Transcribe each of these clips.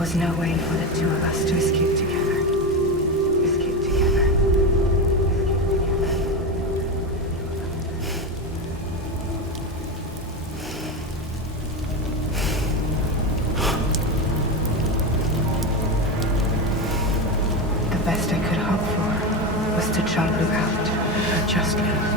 was no way for the two of us to escape together. Escape together. The best I could hope for was to try to live out, just live.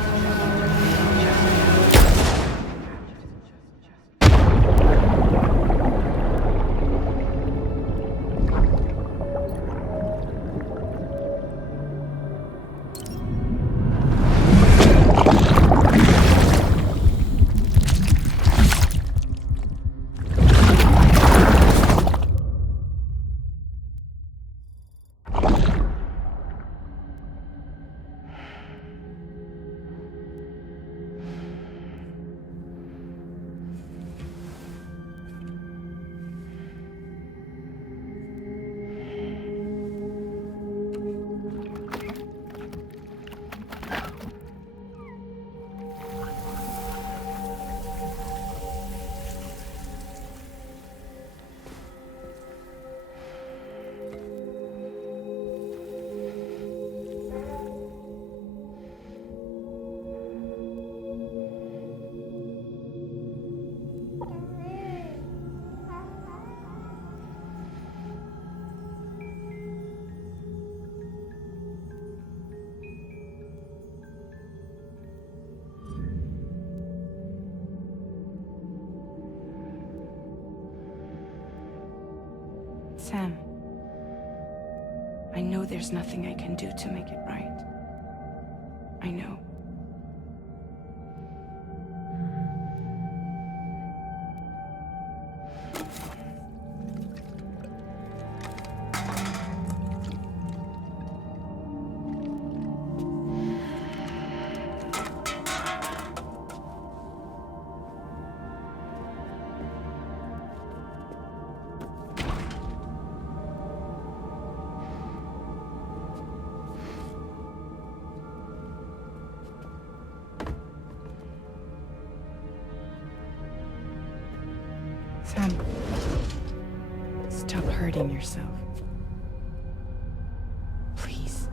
Sam, I know there's nothing I can do to make it right. I know. Sam, stop hurting yourself. Please.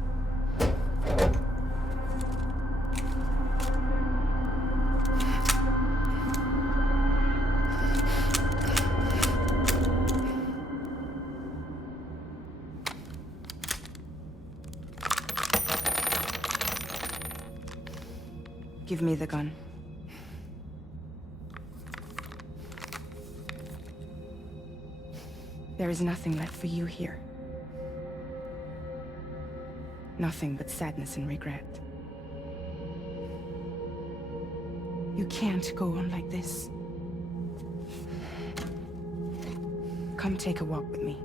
Give me the gun. There is nothing left for you here. Nothing but sadness and regret. You can't go on like this. Come take a walk with me.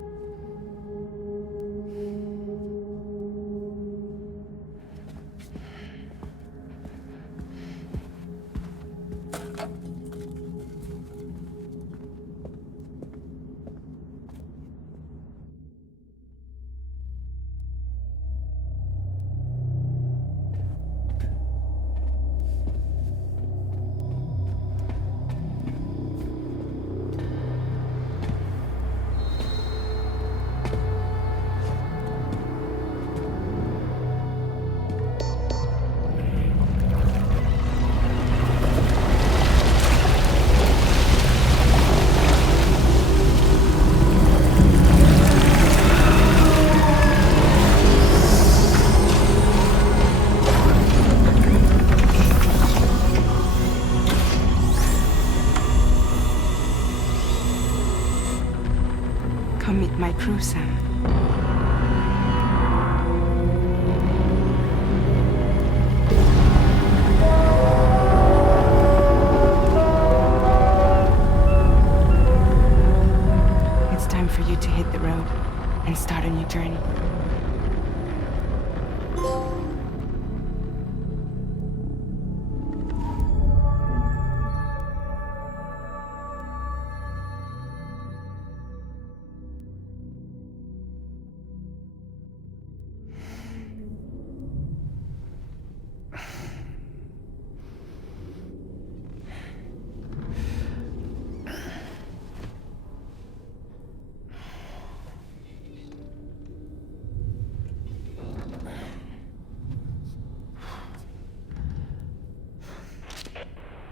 Come meet my crew, Sam. It's time for you to hit the road and start a new journey.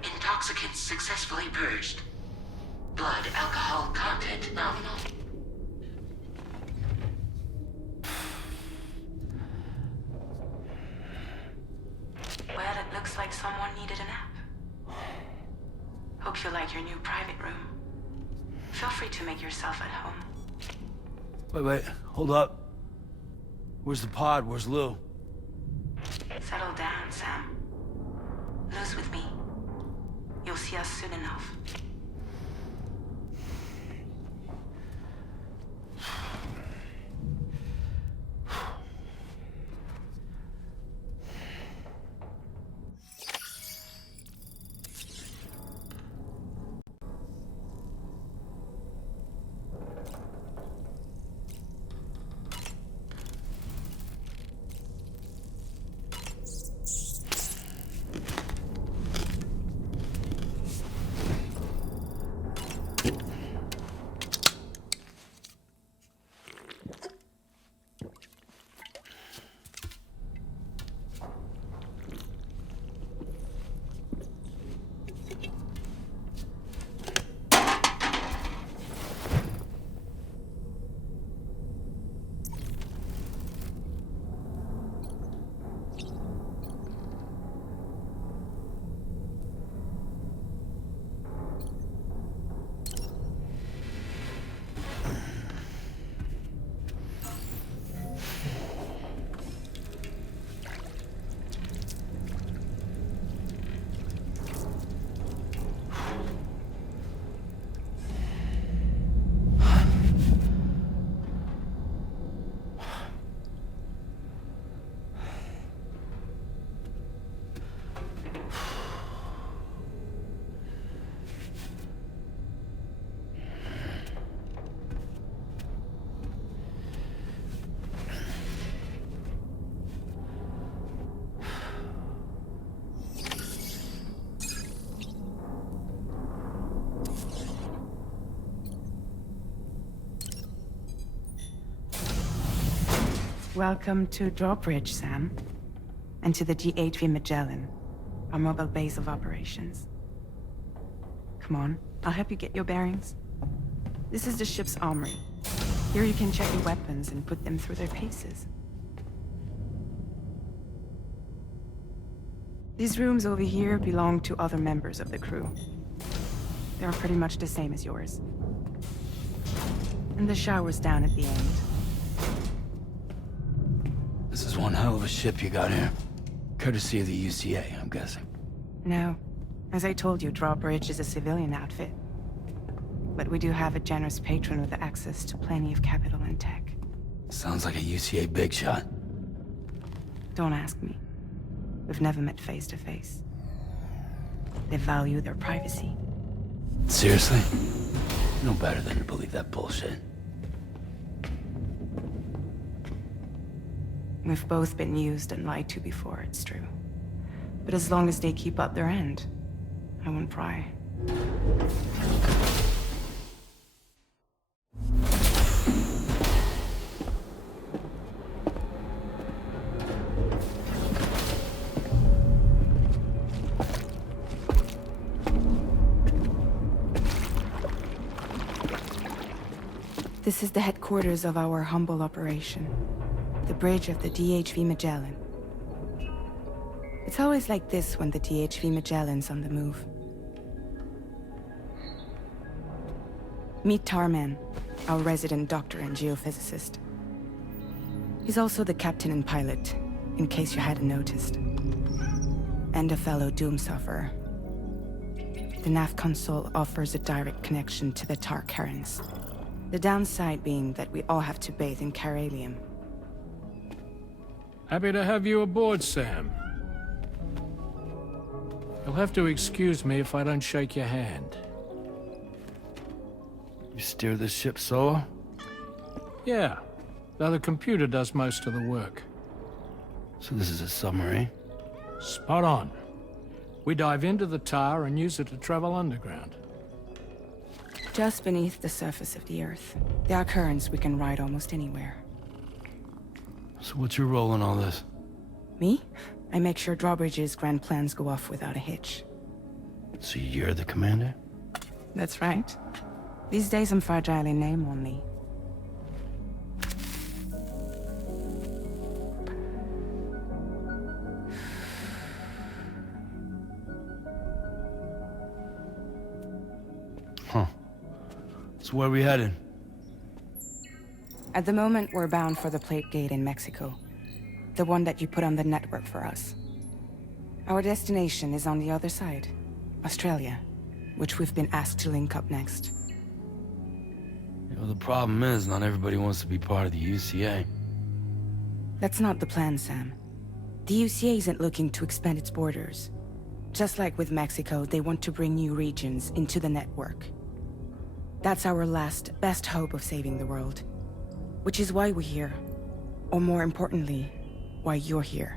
Intoxicants successfully purged. Blood alcohol content nominal. Well, it looks like someone needed a nap. Hope you like your new private room. Feel free to make yourself at home. Wait, hold up. Where's the pod? Where's Lou? Settle down, Sam. Lou's with me. You'll see us soon enough. Welcome to Drawbridge, Sam. And to the G8V Magellan, our mobile base of operations. Come on, I'll help you get your bearings. This is the ship's armory. Here you can check your weapons and put them through their paces. These rooms over here belong to other members of the crew. They are pretty much the same as yours. And the shower's down at the end. This is one hell of a ship you got here. Courtesy of the UCA, I'm guessing. No, As I told you, Drawbridge is a civilian outfit. But we do have a generous patron with access to plenty of capital and tech. Sounds like a UCA big shot. Don't ask me. We've never met face to face. They value their privacy. Seriously? No better than to believe that bullshit. We've both been used and lied to before, it's true. But as long as they keep up their end, I won't pry. This is the headquarters of our humble operation. The bridge of the DHV Magellan. It's always like this when the DHV Magellan's on the move. Meet Tarman, our resident doctor and geophysicist. He's also the captain and pilot, in case you hadn't noticed. And a fellow doom sufferer. The nav console offers a direct connection to the Tarkarans. The downside being that we all have to bathe in Karelium. Happy to have you aboard, Sam. You'll have to excuse me if I don't shake your hand. You steer this ship solo? Yeah, though the computer does most of the work. So this is a submarine? Spot on. We dive into the tar and use it to travel underground. Just beneath the surface of the Earth. There are currents we can ride almost anywhere. So what's your role in all this? Me? I make sure Drawbridge's grand plans go off without a hitch. So you're the commander? That's right. These days I'm fragile in name only. Huh. So where are we headed? At the moment, we're bound for the Plate Gate in Mexico. The one that you put on the network for us. Our destination is on the other side, Australia, which we've been asked to link up next. You know, the problem is, not everybody wants to be part of the UCA. That's not the plan, Sam. The UCA isn't looking to expand its borders. Just like with Mexico, they want to bring new regions into the network. That's our last, best hope of saving the world. Which is why we're here. Or more importantly, why you're here.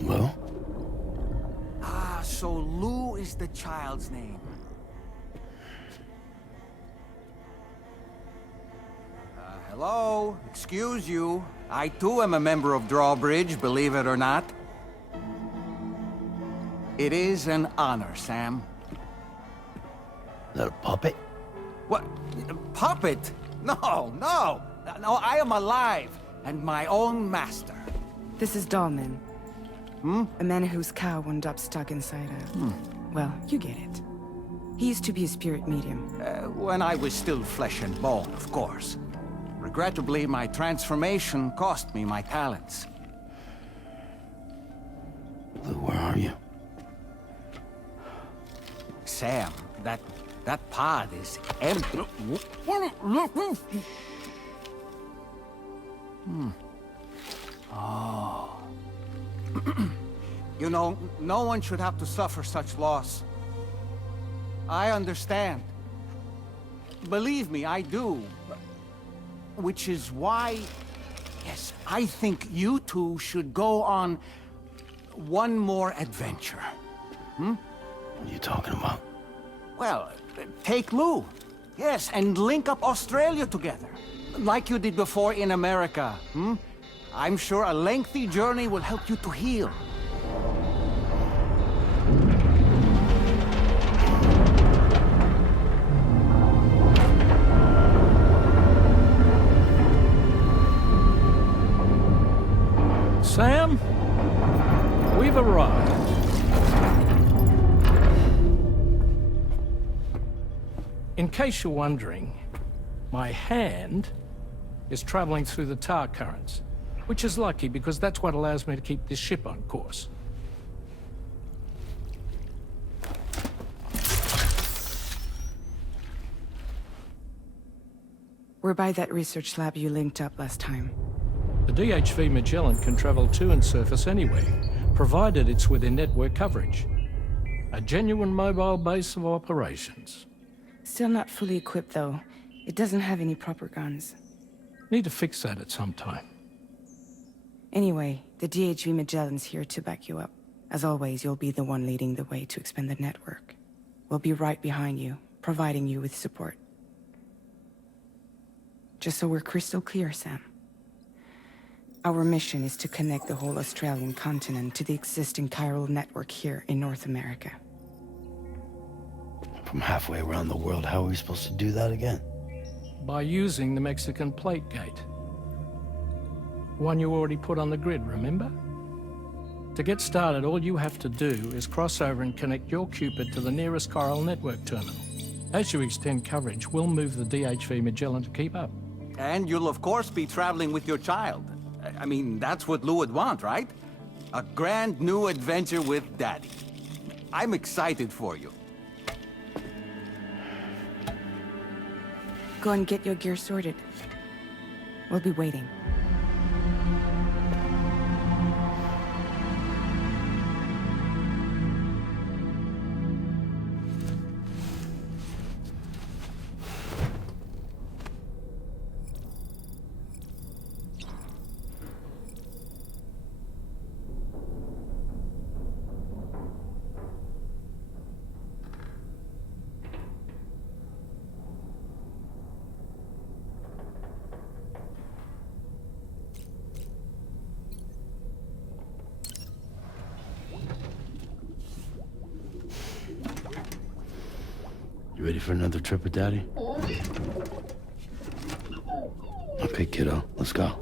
Well? Ah, so Lou is the child's name. Hello? Excuse you. I too am a member of Drawbridge, believe it or not. It is an honor, Sam. Is that a puppet? What? Puppet? No, no! No, I am alive, and my own master. This is Dahlman. A man whose cow wound up stuck inside a... Well, you get it. He used to be a spirit medium. When I was still flesh and bone, of course. Regrettably, my transformation cost me my talents. Lou, where are you? Sam, that pod is empty. Oh. You know, no one should have to suffer such loss. I understand. Believe me, I do. Which is why, yes, I think you two should go on one more adventure. What are you talking about? Well, take Lou. Yes, and link up Australia together. Like you did before in America. I'm sure a lengthy journey will help you to heal. Sam, we've arrived. In case you're wondering, my hand is traveling through the tar currents, which is lucky because that's what allows me to keep this ship on course. We're by that research lab you linked up last time. The DHV Magellan can travel to and surface anywhere, provided it's within network coverage. A genuine mobile base of operations. Still not fully equipped, though. It doesn't have any proper guns. Need to fix that at some time. Anyway, the DHV Magellan's here to back you up. As always, you'll be the one leading the way to expand the network. We'll be right behind you, providing you with support. Just so we're crystal clear, Sam. Our mission is to connect the whole Australian continent to the existing chiral network here in North America. From halfway around the world, how are we supposed to do that again? By using the Mexican plate gate. One you already put on the grid, remember? To get started, all you have to do is cross over and connect your Cupid to the nearest chiral network terminal. As you extend coverage, we'll move the DHV Magellan to keep up. And you'll of course be traveling with your child. I mean, that's what Lou would want, right? A grand new adventure with Daddy. I'm excited for you. Go and get your gear sorted. We'll be waiting. You ready for another trip with Daddy? Okay, kiddo, let's go.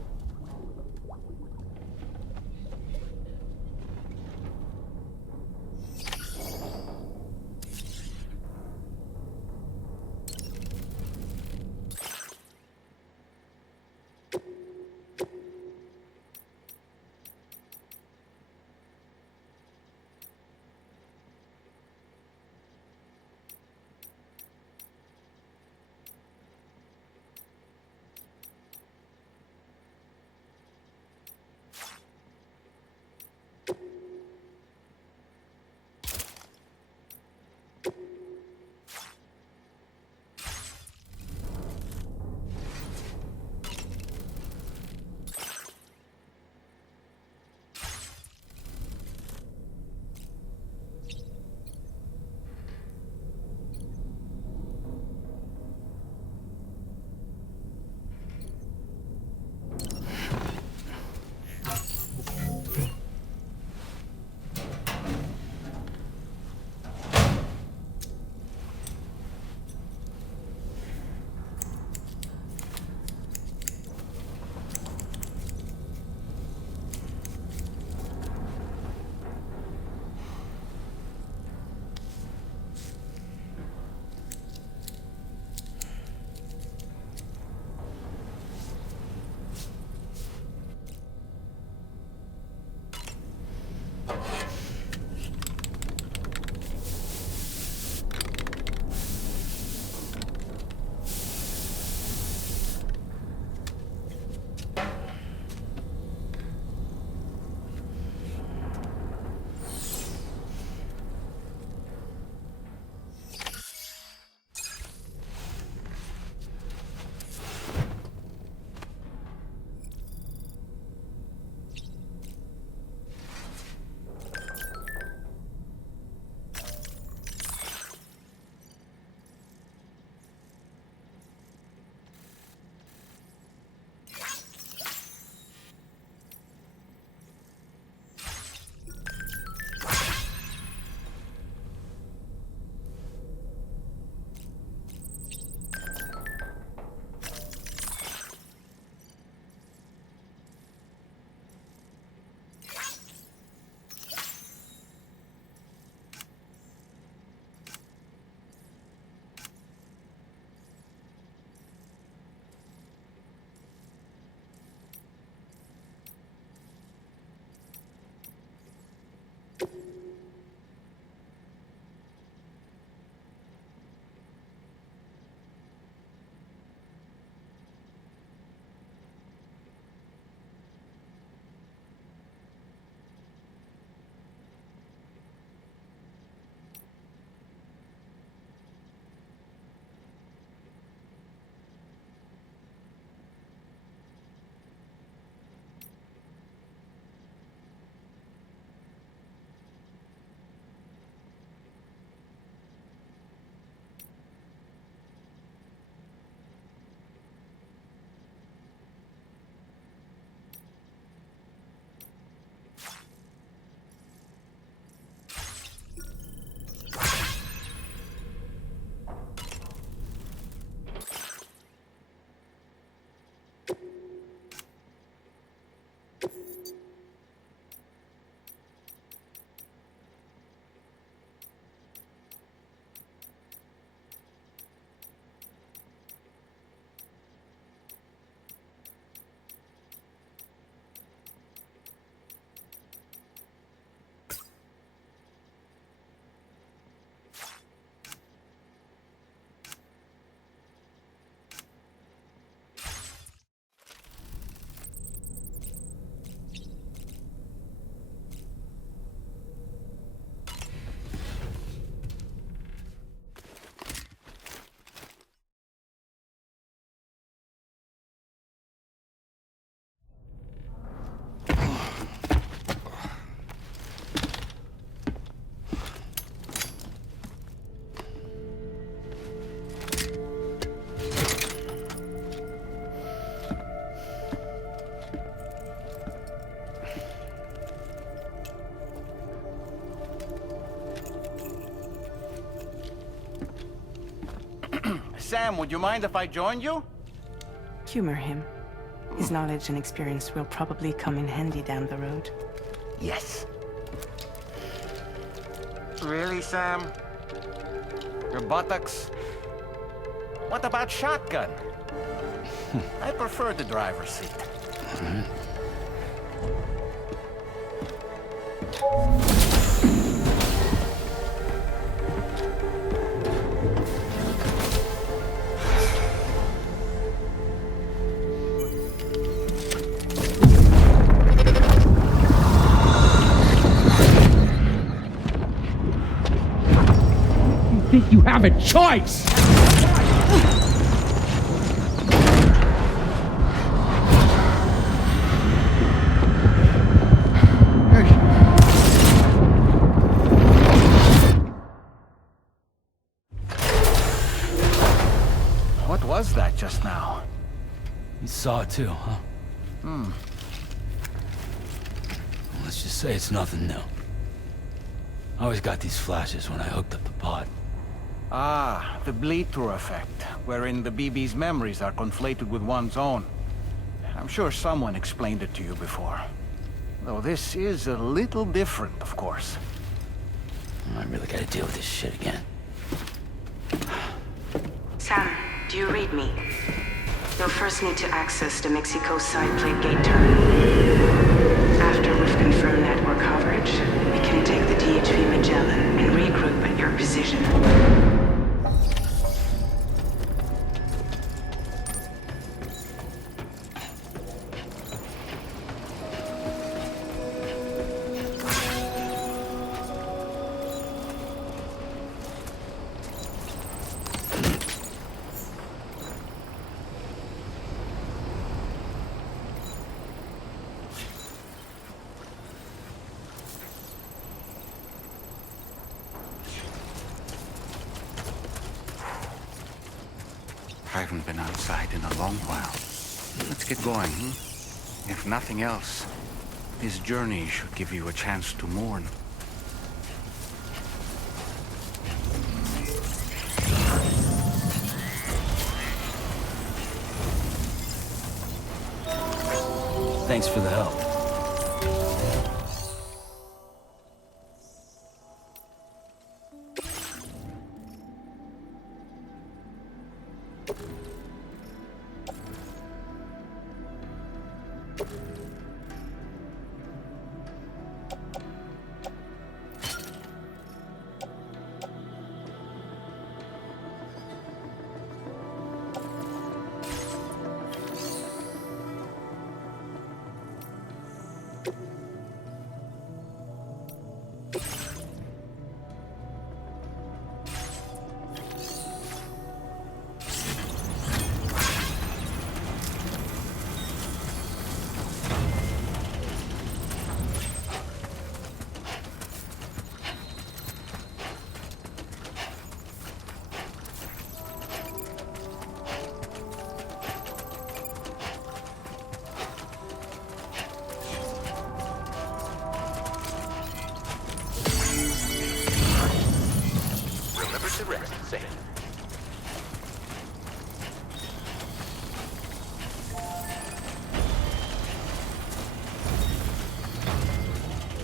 Sam, would you mind if I joined you? Humor him. His knowledge and experience will probably come in handy down the road. Yes. Really, Sam? Your buttocks? What about shotgun? I prefer the driver's seat. Think you have a choice? What was that just now? You saw it too, huh? Let's just say it's nothing new. I always got these flashes when I hooked up the pod. Ah, the bleed-through effect, wherein the BB's memories are conflated with one's own. I'm sure someone explained it to you before. Though this is a little different, of course. I really gotta deal with this shit again. Sam, do you read me? You'll first need to access the Mexico side plate gate terminal. After we've confirmed network coverage, we can take the DHV Magellan and regroup at your position. I haven't been outside in a long while. Let's get going, If nothing else, this journey should give you a chance to mourn. Thanks for the help.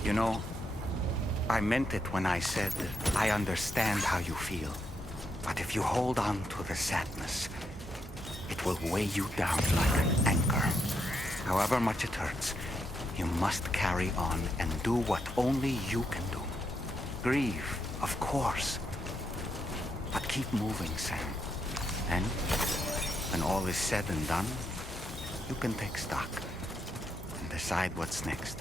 You know, I meant it when I said I understand how you feel. But if you hold on to the sadness, it will weigh you down like an anchor. However much it hurts, you must carry on and do what only you can do. Grieve, of course. But keep moving, Sam. And when all is said and done, you can take stock and decide what's next.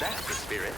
That's the spirit.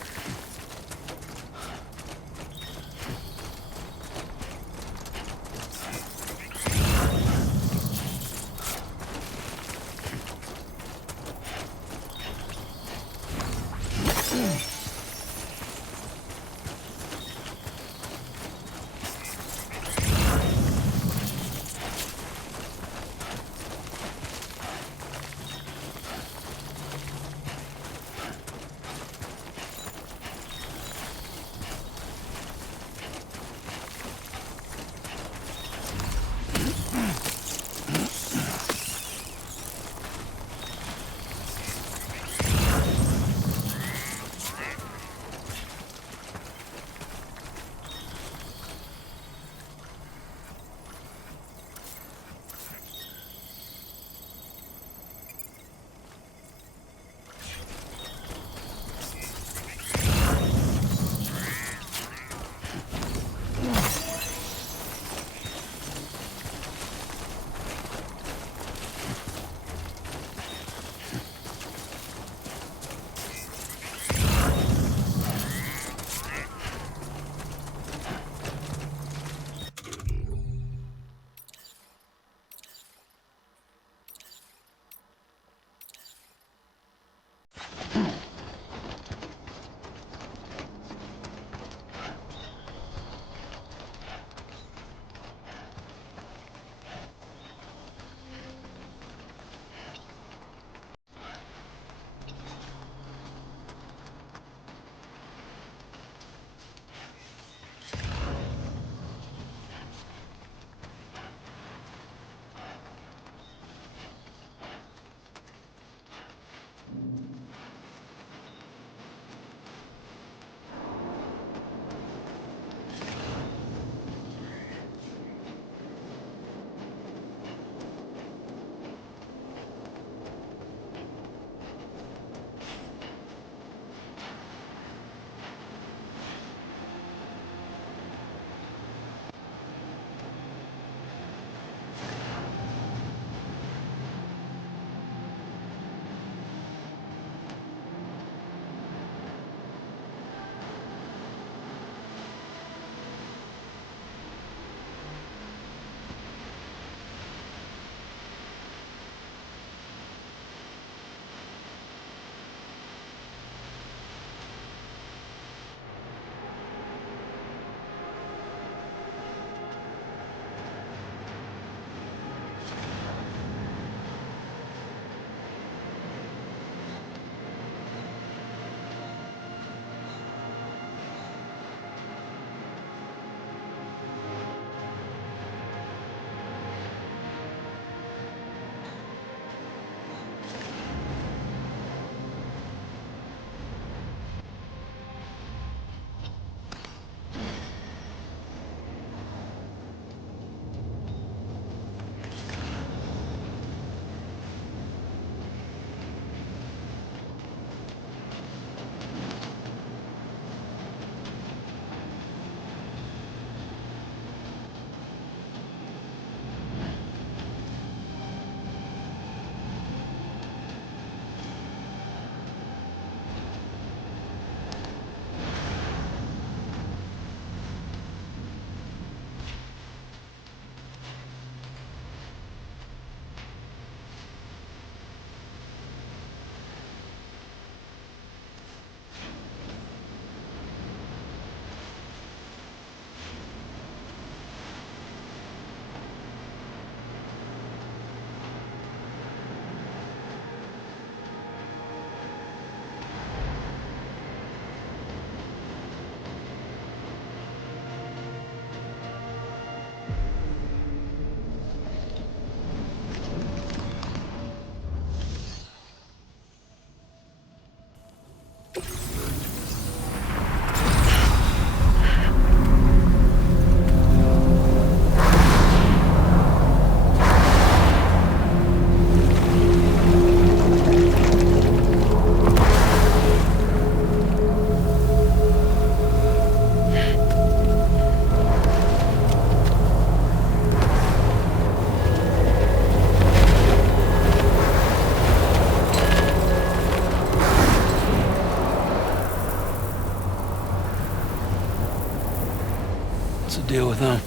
deal with them?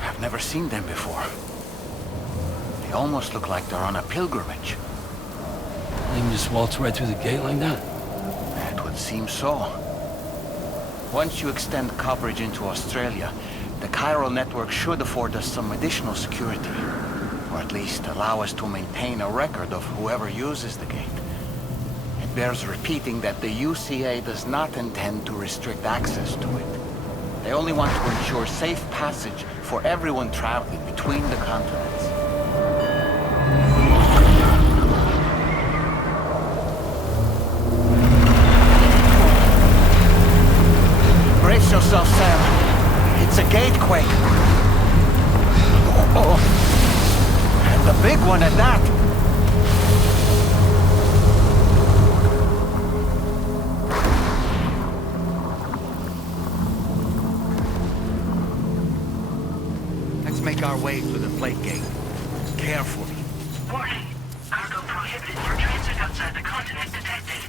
I've never seen them before. They almost look like they're on a pilgrimage. They can just waltz right through the gate like that? It would seem so. Once you extend coverage into Australia, the chiral network should afford us some additional security. Or at least allow us to maintain a record of whoever uses the gate. It bears repeating that the UCA does not intend to restrict access to it. They only want to ensure safe passage for everyone traveling between the continents. Brace yourself, Sam. It's a gatequake. Oh. And a big one at that. Let's make our way through the plate gate. Carefully. Warning. Cargo prohibited for transit outside the continent detected.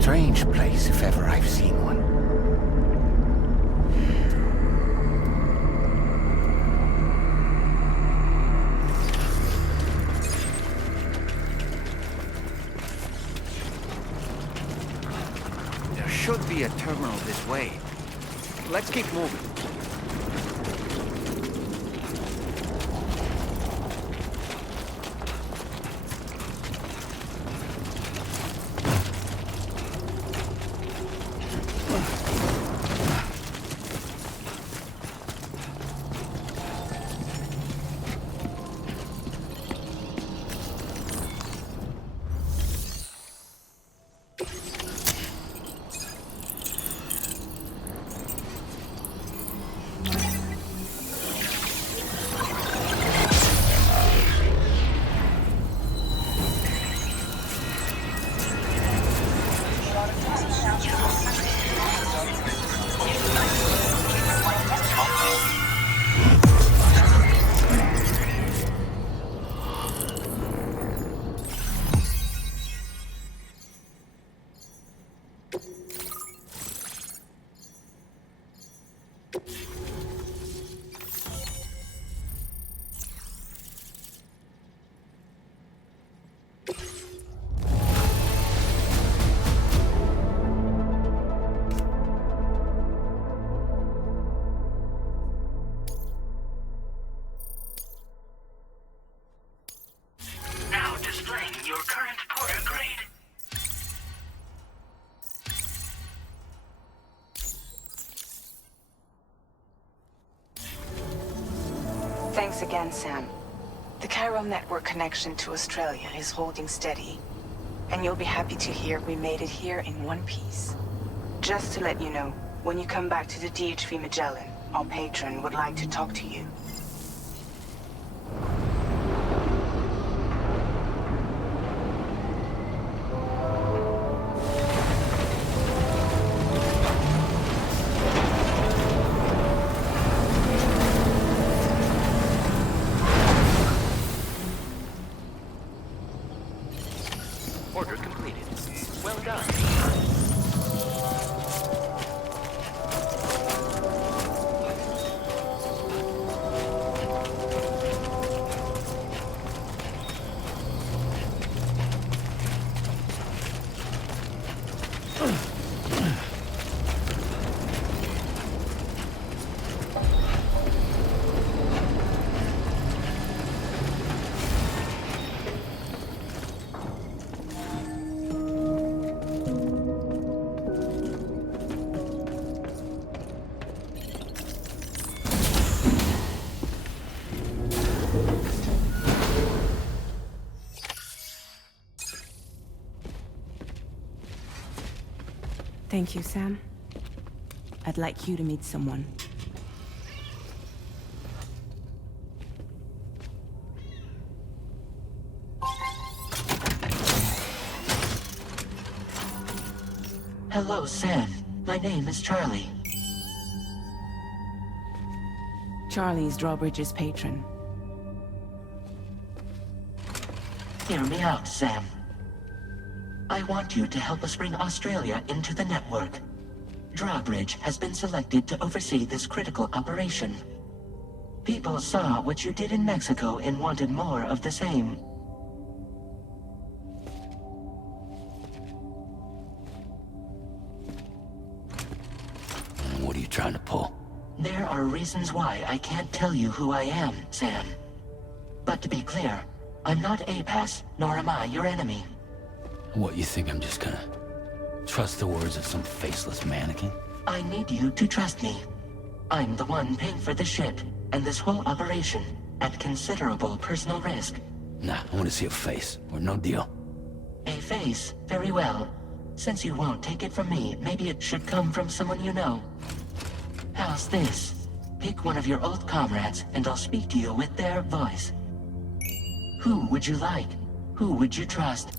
Strange place, if ever I've seen one. There should be a terminal this way. Let's keep moving. Thanks again, Sam. The chiral network connection to Australia is holding steady. And you'll be happy to hear we made it here in one piece. Just to let you know, when you come back to the DHV Magellan, our patron would like to talk to you. Order completed. Well done. Thank you, Sam. I'd like you to meet someone. Hello, Sam. My name is Charlie. Charlie's Drawbridge's patron. Hear me out, Sam. I want you to help us bring Australia into the network. Drawbridge has been selected to oversee this critical operation. People saw what you did in Mexico and wanted more of the same. What are you trying to pull? There are reasons why I can't tell you who I am, Sam. But to be clear, I'm not APAS, nor am I your enemy. What, you think I'm just gonna trust the words of some faceless mannequin? I need you to trust me. I'm the one paying for the ship, and this whole operation, at considerable personal risk. Nah, I want to see a face, or no deal. A face? Very well. Since you won't take it from me, maybe it should come from someone you know. How's this? Pick one of your old comrades, and I'll speak to you with their voice. Who would you like? Who would you trust?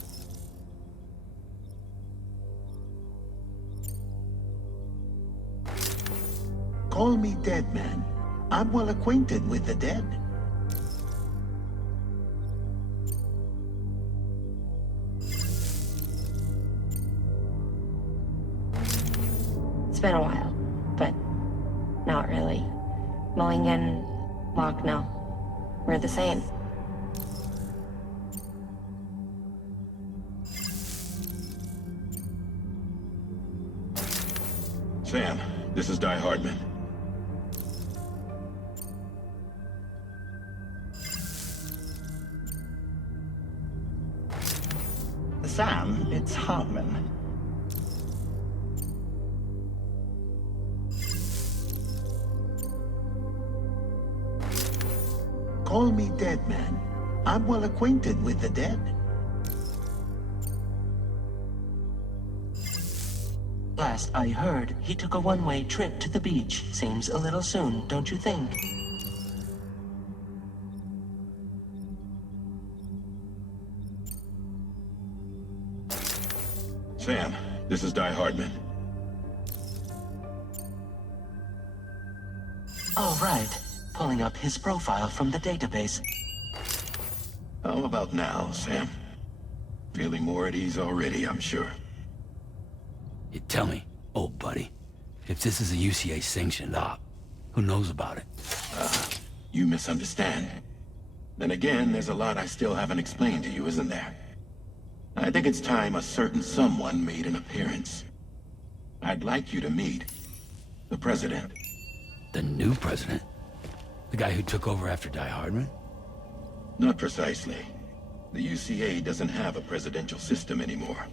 Call me dead, man. I'm well acquainted with the dead. It's been a while, but not really. Mulligan, Locke, no. We're the same. Sam, this is Di Hardman. Sam, it's Hartman. Call me dead, man. I'm well acquainted with the dead. Last I heard, he took a one-way trip to the beach. Seems a little soon, don't you think? Sam, this is Di Hardman. All right. Pulling up his profile from the database. How about now, Sam? Feeling more at ease already, I'm sure. You tell me, old buddy, if this is a UCA-sanctioned op, who knows about it? You misunderstand. Then again, there's a lot I still haven't explained to you, isn't there? I think it's time a certain someone made an appearance. I'd like you to meet the President. The new president? The guy who took over after Di Hardman? Not precisely. The UCA doesn't have a presidential system anymore.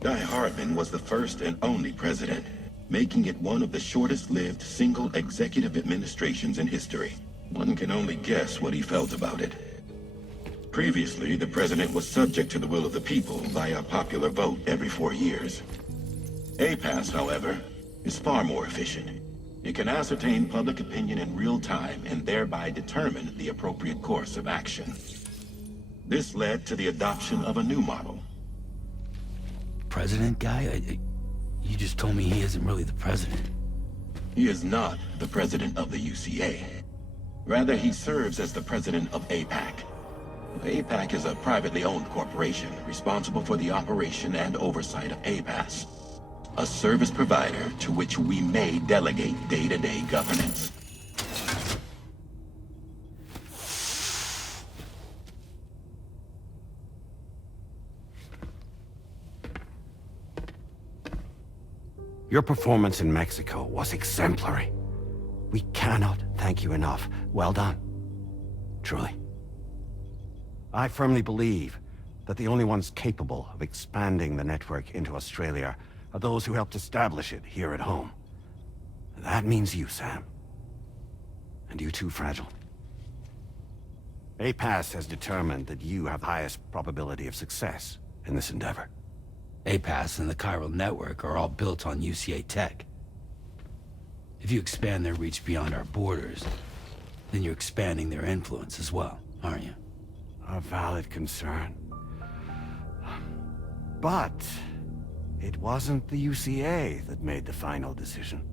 Di Hardman was the first and only president, making it one of the shortest-lived single executive administrations in history. One can only guess what he felt about it. Previously, the president was subject to the will of the people via popular vote every 4 years. APAS, however, is far more efficient. It can ascertain public opinion in real time and thereby determine the appropriate course of action. This led to the adoption of a new model. President guy? You just told me he isn't really the president. He is not the president of the UCA. Rather, he serves as the president of APAC. APAC is a privately owned corporation responsible for the operation and oversight of APAS, a service provider to which we may delegate day-to-day governance. Your performance in Mexico was exemplary. We cannot thank you enough. Well done. Truly. I firmly believe that the only ones capable of expanding the network into Australia are those who helped establish it here at home. That means you, Sam. And you too, Fragile. APAS has determined that you have the highest probability of success in this endeavor. APAS and the chiral network are all built on UCA tech. If you expand their reach beyond our borders, then you're expanding their influence as well, aren't you? A valid concern. But it wasn't the UCA that made the final decision.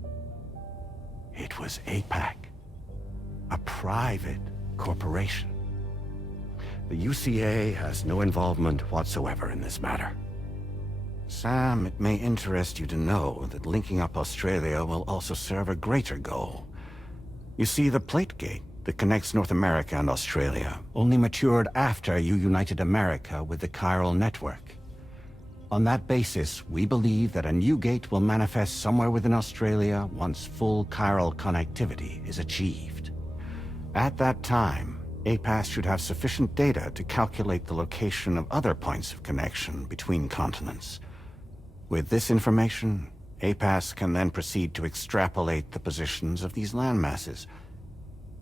It was APAC, a private corporation. The UCA has no involvement whatsoever in this matter. Sam, it may interest you to know that linking up Australia will also serve a greater goal. You see, the plate gate that connects North America and Australia only matured after you united America with the chiral network. On that basis, we believe that a new gate will manifest somewhere within Australia once full chiral connectivity is achieved. At that time, APAS should have sufficient data to calculate the location of other points of connection between continents. With this information, APAS can then proceed to extrapolate the positions of these landmasses.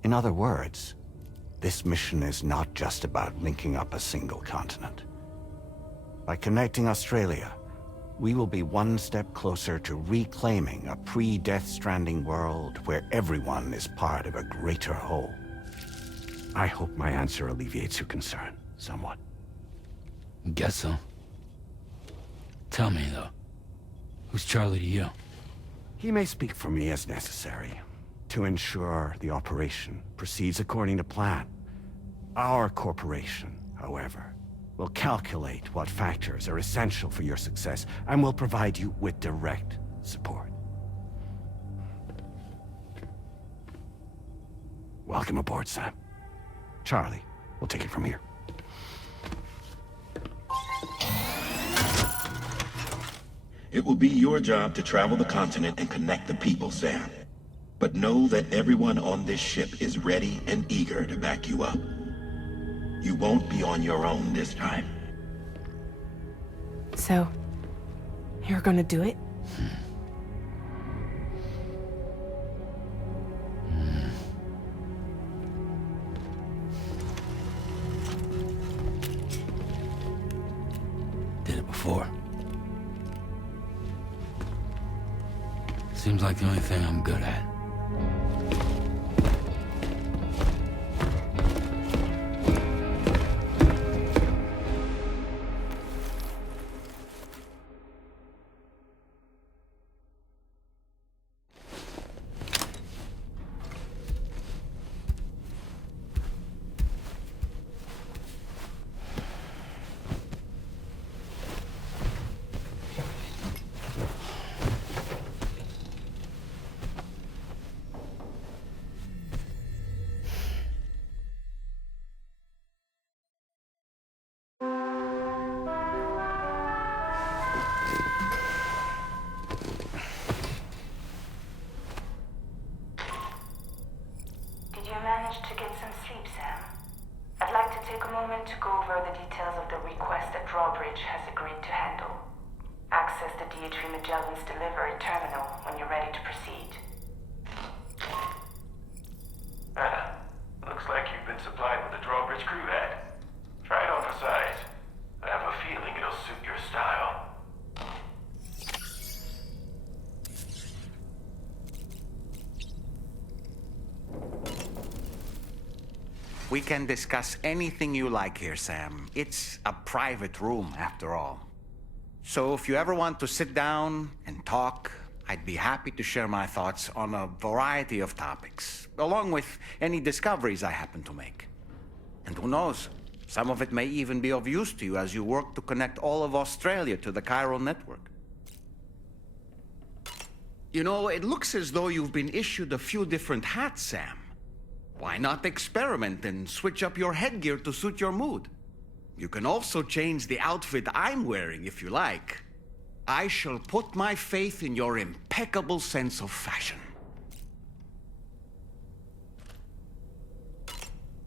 In other words, this mission is not just about linking up a single continent. By connecting Australia, we will be one step closer to reclaiming a pre-Death Stranding world where everyone is part of a greater whole. I hope my answer alleviates your concern somewhat. Guess so. Tell me, though, who's Charlie to you? He may speak for me as necessary, to ensure the operation proceeds according to plan. Our corporation, however, will calculate what factors are essential for your success and will provide you with direct support. Welcome aboard, Sam. Charlie, we'll take it from here. It will be your job to travel the continent and connect the people, Sam. But know that everyone on this ship is ready and eager to back you up. You won't be on your own this time. So, you're gonna do it? Did it before. Seems like the only thing I'm good at. To get some sleep, Sam. I'd like to take a moment to go over the details of the request that Drawbridge has agreed to handle. Access the DHV Magellan's delivery terminal when you're ready to proceed. supplied with the drawbridge crew had. Try it on for size. I have a feeling it'll suit your style. We can discuss anything you like here, Sam. It's a private room, after all. So if you ever want to sit down and talk, I'd be happy to share my thoughts on a variety of topics, along with any discoveries I happen to make. And who knows, some of it may even be of use to you as you work to connect all of Australia to the chiral network. You know, it looks as though you've been issued a few different hats, Sam. Why not experiment and switch up your headgear to suit your mood? You can also change the outfit I'm wearing if you like. I shall put my faith in your impeccable sense of fashion.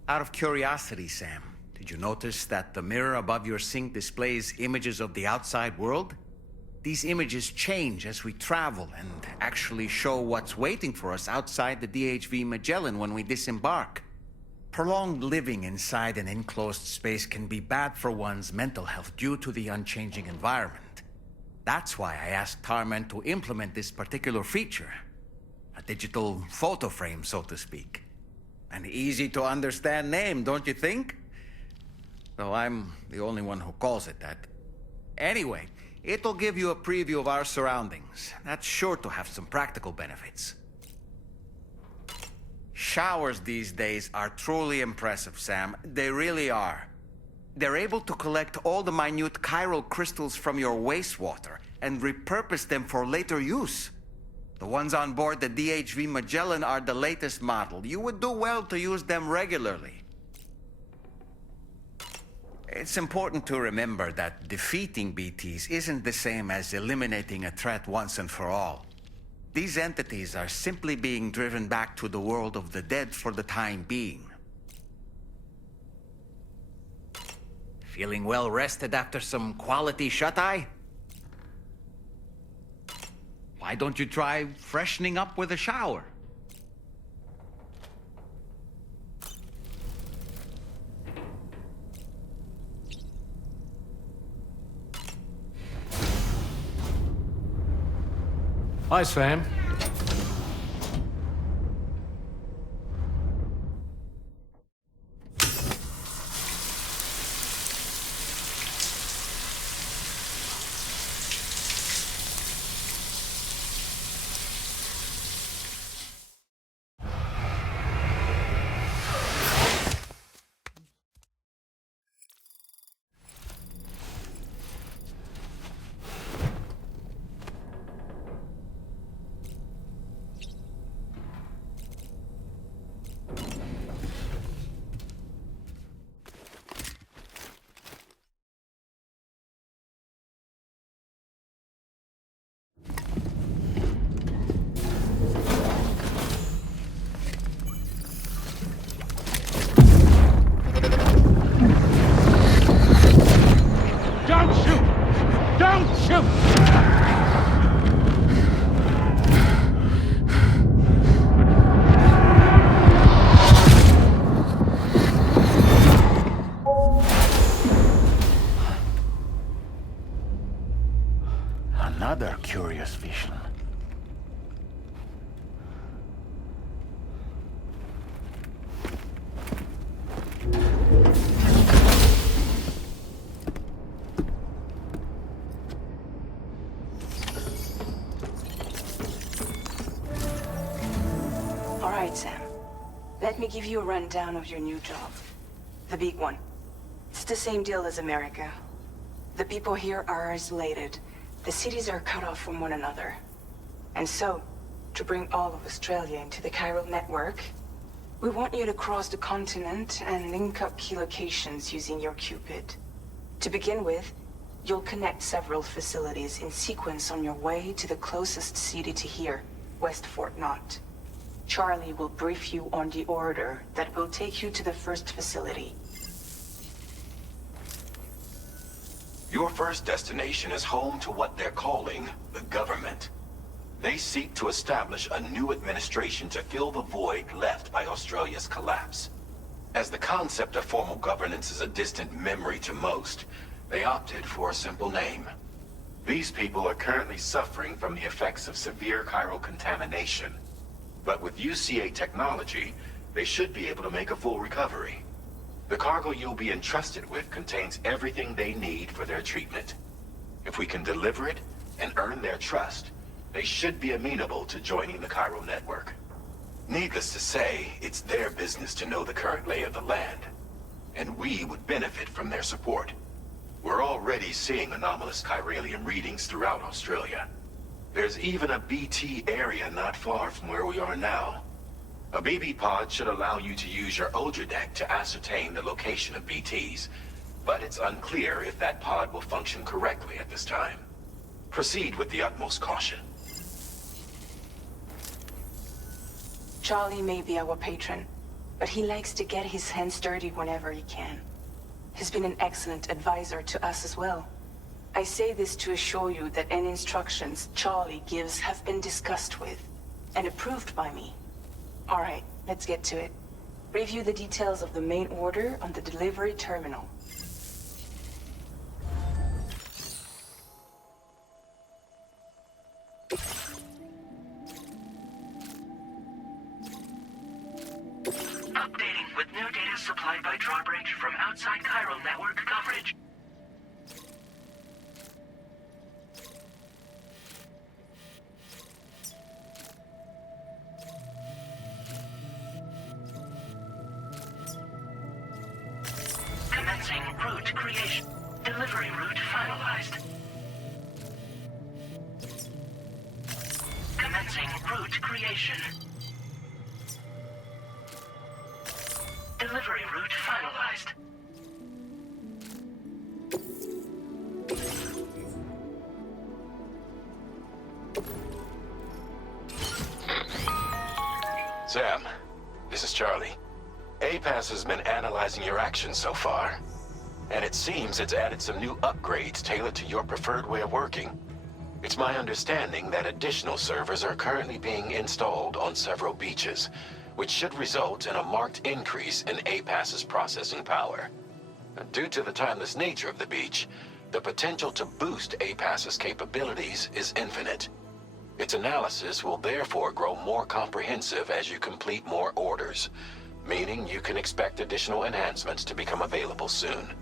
Out of curiosity, Sam, did you notice that the mirror above your sink displays images of the outside world? These images change as we travel and actually show what's waiting for us outside the DHV Magellan when we disembark. Prolonged living inside an enclosed space can be bad for one's mental health due to the unchanging environment. That's why I asked Tarman to implement this particular feature. A digital photo frame, so to speak. An easy to understand name, don't you think? Though I'm the only one who calls it that. Anyway, it'll give you a preview of our surroundings. That's sure to have some practical benefits. Showers these days are truly impressive, Sam. They really are. They're able to collect all the minute chiral crystals from your wastewater and repurpose them for later use. The ones on board the DHV Magellan are the latest model. You would do well to use them regularly. It's important to remember that defeating BTs isn't the same as eliminating a threat once and for all. These entities are simply being driven back to the world of the dead for the time being. Feeling well rested after some quality shut-eye? Why don't you try freshening up with a shower? Hi, Sam. Another curious vision. All right, Sam. Let me give you a rundown of your new job. The big one. It's the same deal as America. The people here are isolated. The cities are cut off from one another. And so, to bring all of Australia into the chiral network, we want you to cross the continent and link up key locations using your Cupid. To begin with, you'll connect several facilities in sequence on your way to the closest city to here, West Fort Knott. Charlie will brief you on the order that will take you to the first facility. Your first destination is home to what they're calling the government. They seek to establish a new administration to fill the void left by Australia's collapse. As the concept of formal governance is a distant memory to most, they opted for a simple name. These people are currently suffering from the effects of severe chiral contamination. But with UCA technology, they should be able to make a full recovery. The cargo you'll be entrusted with contains everything they need for their treatment. If we can deliver it and earn their trust, they should be amenable to joining the chiral network. Needless to say, it's their business to know the current lay of the land, and we would benefit from their support. We're already seeing anomalous chiralium readings throughout Australia. There's even a BT area not far from where we are now. A BB pod should allow you to use your Ultra deck to ascertain the location of BTs, but it's unclear if that pod will function correctly at this time. Proceed with the utmost caution. Charlie may be our patron, but he likes to get his hands dirty whenever he can. He's been an excellent advisor to us as well. I say this to assure you that any instructions Charlie gives have been discussed with and approved by me. All right, let's get to it. Review the details of the main order on the delivery terminal. Updating with new data supplied by drawbridge from outside chiral network coverage. Commencing route creation. Delivery route finalized. Commencing route creation. Delivery route finalized. Sam, this is Charlie. APAS has been analyzing your actions so far, and it seems it's added some new upgrades tailored to your preferred way of working. It's my understanding that additional servers are currently being installed on several beaches, which should result in a marked increase in APAS's processing power. Due to the timeless nature of the beach, the potential to boost APAS's capabilities is infinite. Its analysis will therefore grow more comprehensive as you complete more orders, meaning you can expect additional enhancements to become available soon.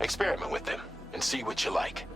Experiment with them and see what you like.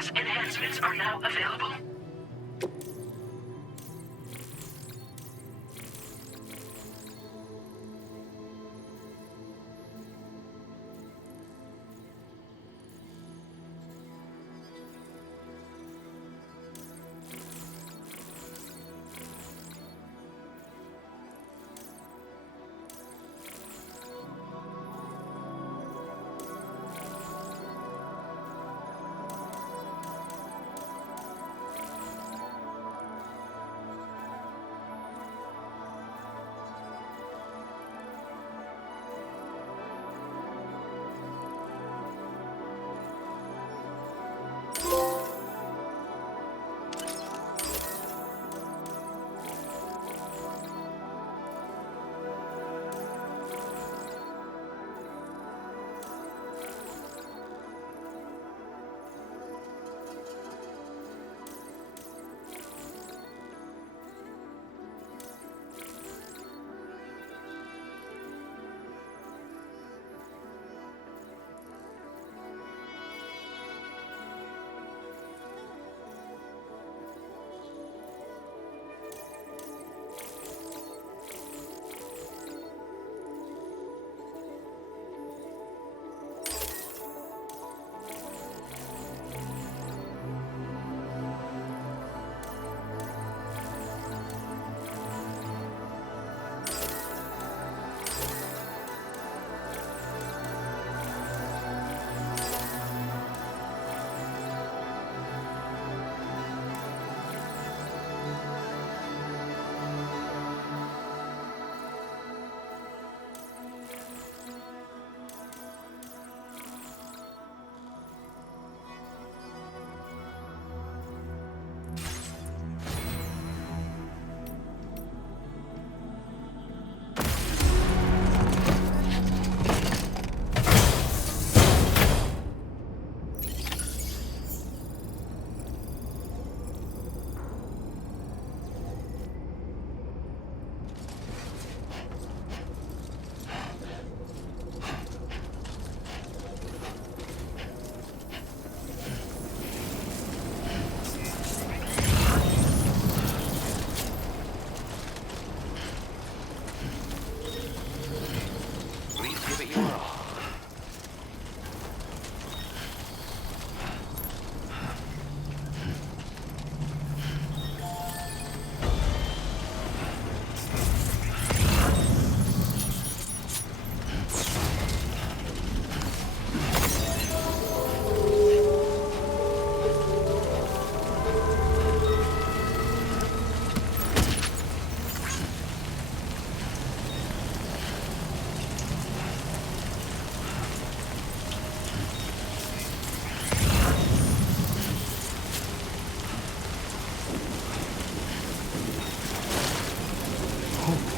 class enhancements are now available.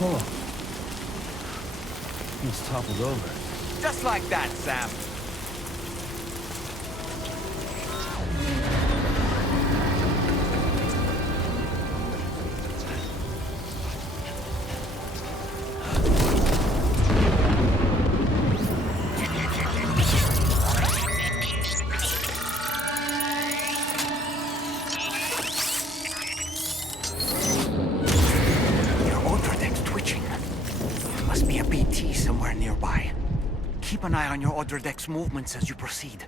Bullock. He's toppled over. Just like that, Sam. Keep an eye on your other deck's movements as you proceed.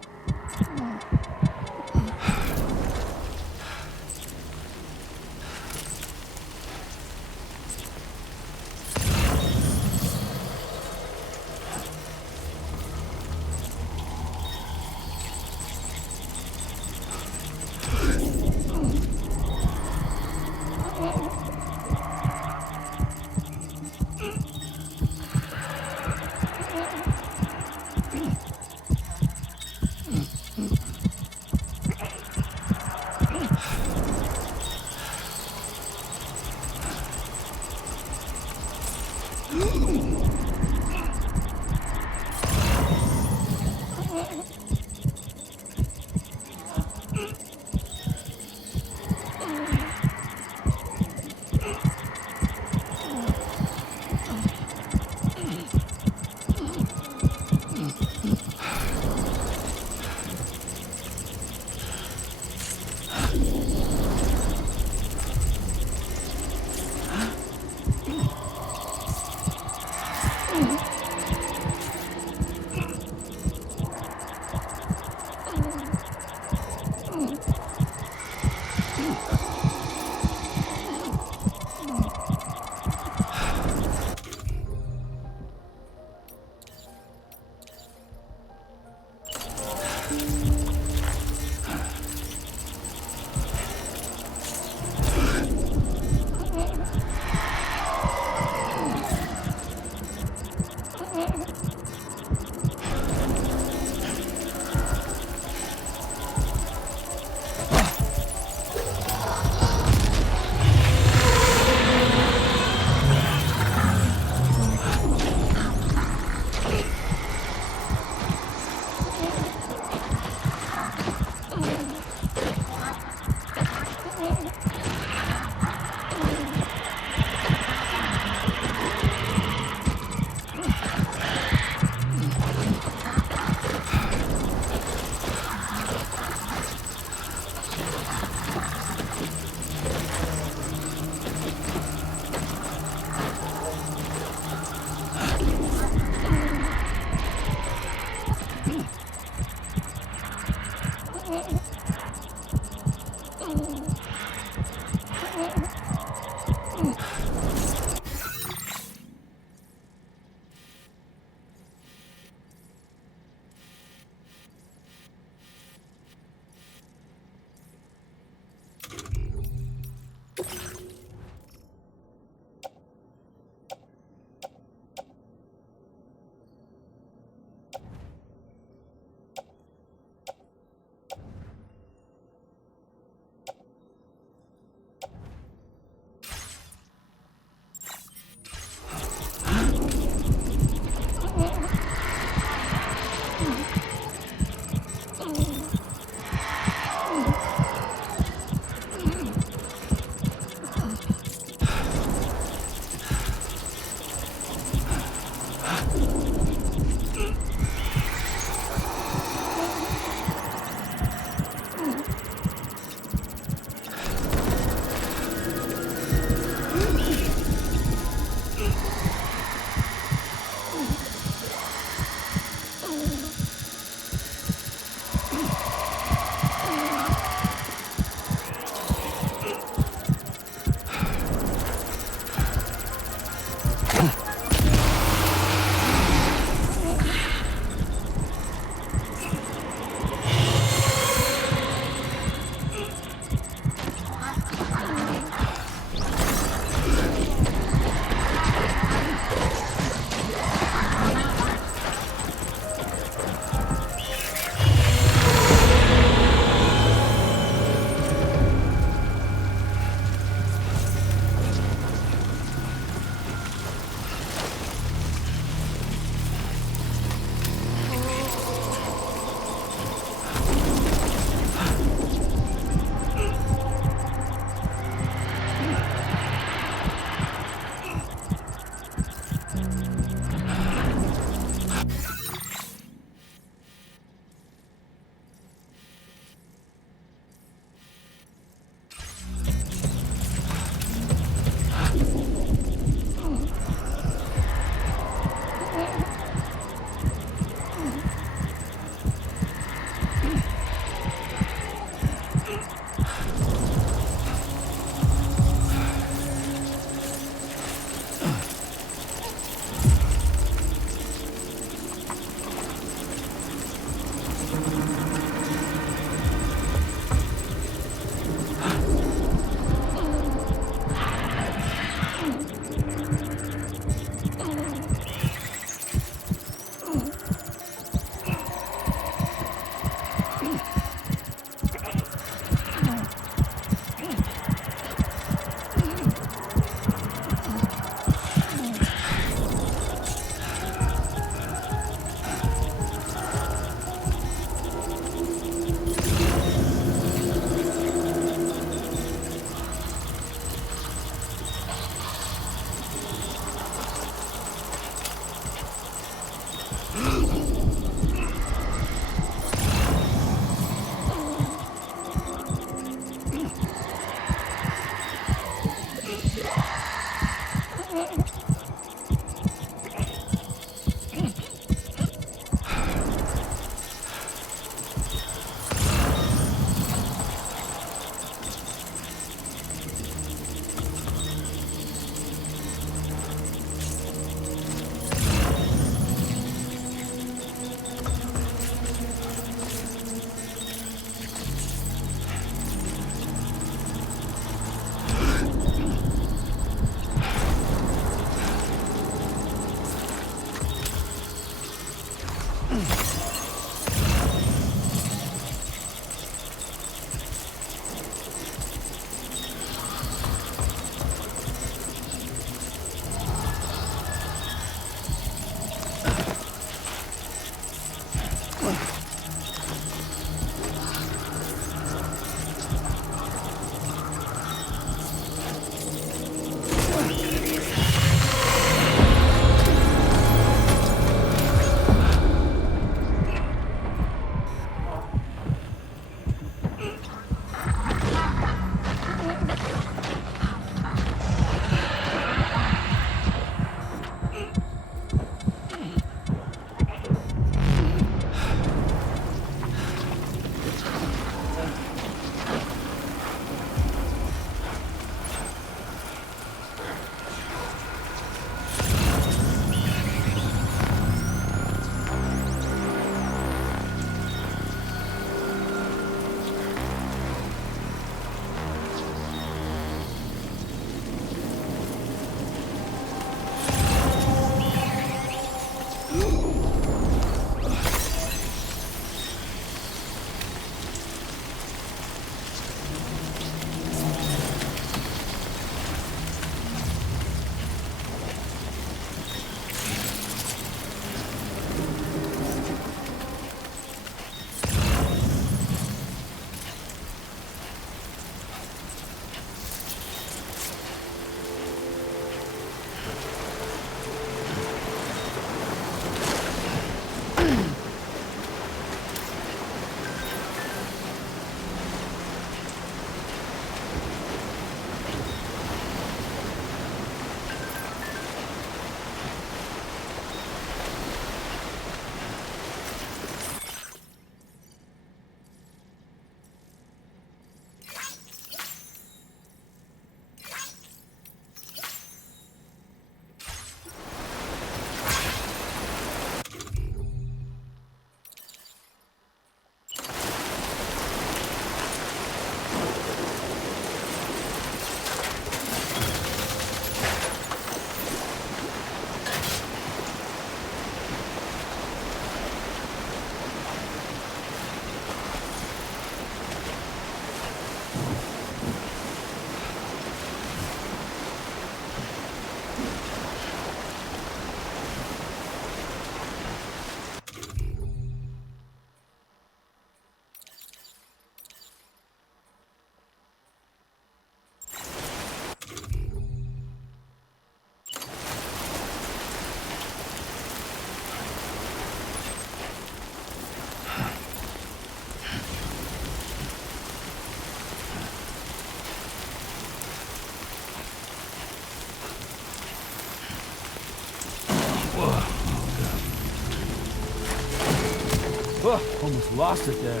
Almost lost it there.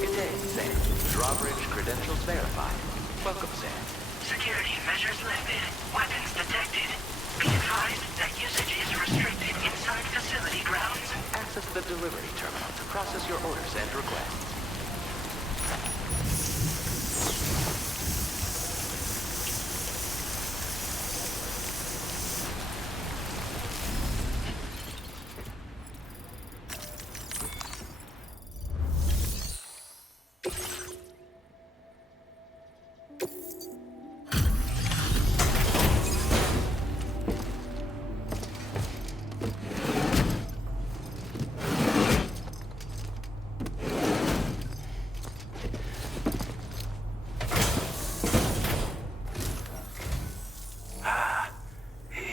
Good day, Sam. Drawbridge credentials verified. Welcome, Sam. Security measures lifted. Weapons detected. Be advised that usage is restricted inside facility grounds. Access the delivery terminal to process your orders and requests.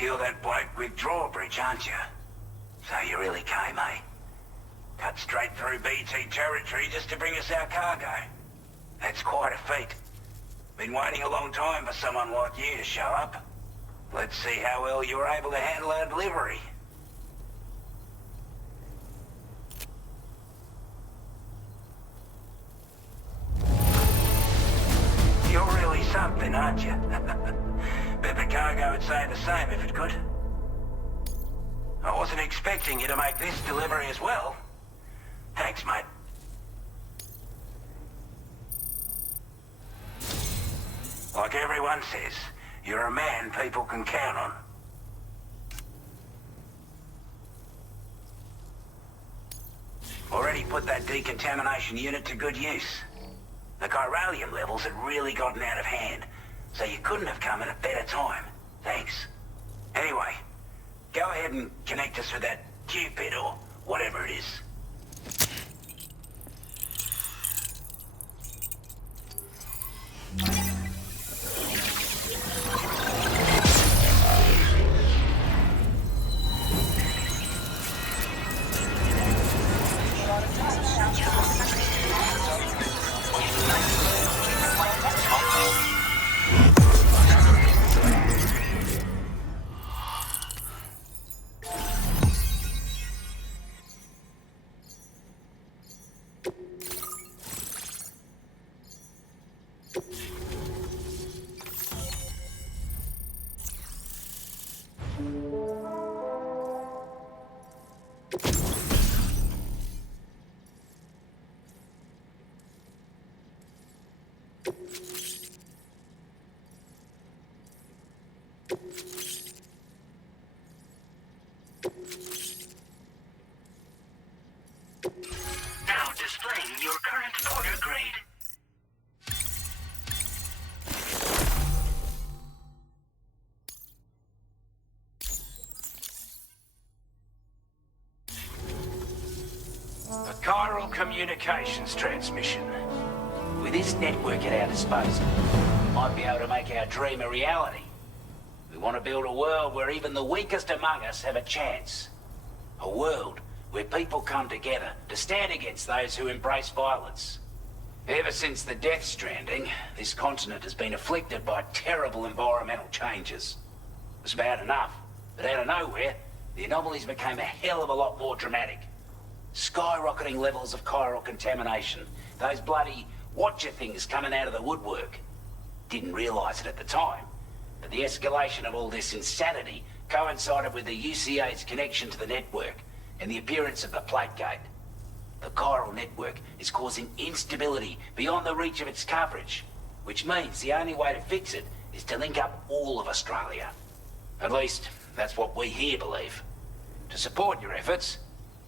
You're that bloke with drawbridge, aren't you? So you really came, eh? Cut straight through BT territory just to bring us our cargo. That's quite a feat. Been waiting a long time for someone like you to show up. Let's see how well you were able to handle our delivery. You're really something, aren't you? Bet the cargo would say the same if it could. I wasn't expecting you to make this delivery as well. Thanks, mate. Like everyone says, you're a man people can count on. Already put that decontamination unit to good use. The chiralium levels had really gotten out of hand, so you couldn't have come at a better time. Thanks. Anyway, go ahead and connect us with that Cupid or whatever it is. Now displaying your current order grade. A chiral communications transmission. With this network at our disposal, we might be able to make our dream a reality. We want to build a world where even the weakest among us have a chance. A world where people come together to stand against those who embrace violence. Ever since the death stranding, this continent has been afflicted by terrible environmental changes. It was bad enough, but out of nowhere, the anomalies became a hell of a lot more dramatic. Skyrocketing levels of chiral contamination, those bloody watcher things coming out of the woodwork. Didn't realize it at the time, but the escalation of all this insanity coincided with the UCA's connection to the network and the appearance of the plate gate. The chiral network is causing instability beyond the reach of its coverage, which means the only way to fix it is to link up all of Australia. At least, that's what we here believe. To support your efforts,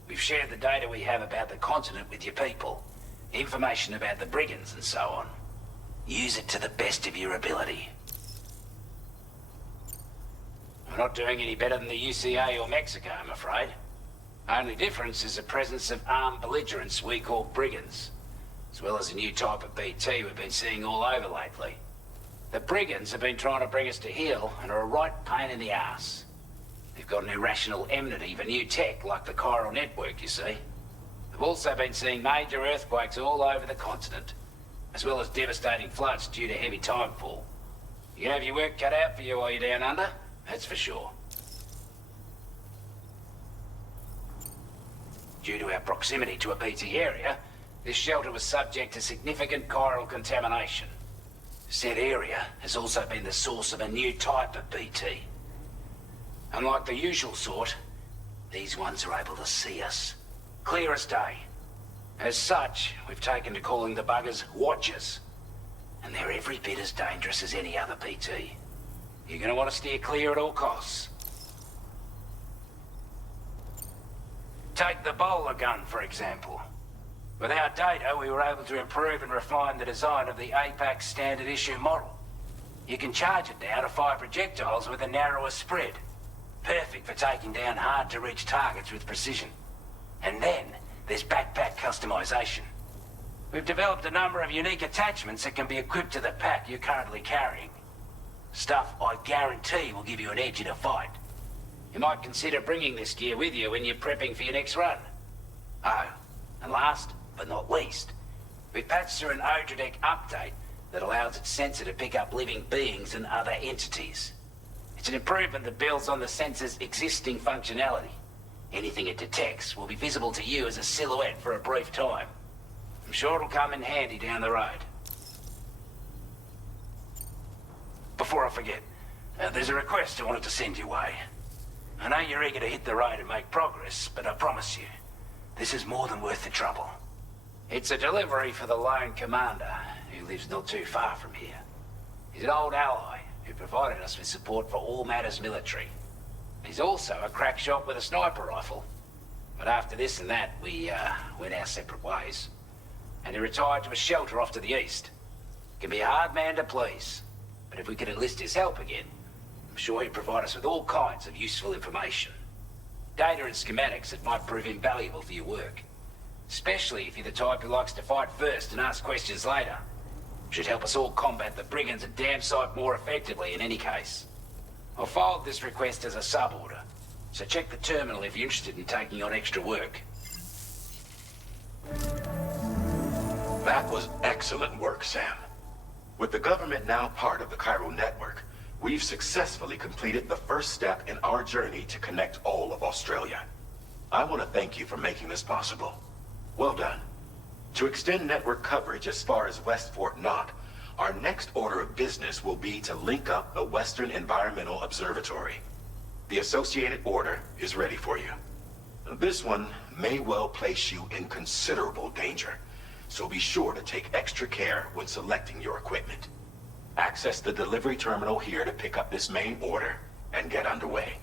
we've shared the data we have about the continent with your people, information about the brigands and so on. Use it to the best of your ability. We're not doing any better than the UCA or Mexico, I'm afraid. Only difference is the presence of armed belligerents we call brigands, as well as a new type of BT we've been seeing all over lately. The brigands have been trying to bring us to heel and are a right pain in the ass. They've got an irrational enmity for new tech like the chiral network, you see. They've also been seeing major earthquakes all over the continent, as well as devastating floods due to heavy timefall. You can have your work cut out for you while you're down under, that's for sure. Due to our proximity to a BT area, this shelter was subject to significant chiral contamination. Said area has also been the source of a new type of BT. Unlike the usual sort, these ones are able to see us. Clear as day. As such, we've taken to calling the buggers Watchers. And they're every bit as dangerous as any other BT. You're gonna want to steer clear at all costs. Take the bowler gun, for example. With our data, we were able to improve and refine the design of the APAC standard issue model. You can charge it now to fire projectiles with a narrower spread. Perfect for taking down hard-to-reach targets with precision. And then, there's backpack customization. We've developed a number of unique attachments that can be equipped to the pack you're currently carrying. Stuff I guarantee will give you an edge in a fight. You might consider bringing this gear with you when you're prepping for your next run. Oh, and last but not least, we patched through an Odradek update that allows its sensor to pick up living beings and other entities. It's an improvement that builds on the sensor's existing functionality. Anything it detects will be visible to you as a silhouette for a brief time. I'm sure it'll come in handy down the road. Before I forget, there's a request I wanted to send your way. I know you're eager to hit the road and make progress, but I promise you, this is more than worth the trouble. It's a delivery for the lone commander, who lives not too far from here. He's an old ally who provided us with support for all matters military. He's also a crack shot with a sniper rifle. But after this and that, we went our separate ways. And he retired to a shelter off to the east. Can be a hard man to please, but if we could enlist his help again, I'm sure he'd provide us with all kinds of useful information. Data and schematics that might prove invaluable for your work. Especially if you're the type who likes to fight first and ask questions later. Should help us all combat the brigands at Dam Site more effectively in any case. I'll forward this request as a sub-order, so check the terminal if you're interested in taking on extra work. That was excellent work, Sam. With the government now part of the chiral network, we've successfully completed the first step in our journey to connect all of Australia. I want to thank you for making this possible. Well done. To extend network coverage as far as West Fort Knott, our next order of business will be to link up the Western Environmental Observatory. The associated order is ready for you. This one may well place you in considerable danger, so be sure to take extra care when selecting your equipment. Access the delivery terminal here to pick up this main order and get underway.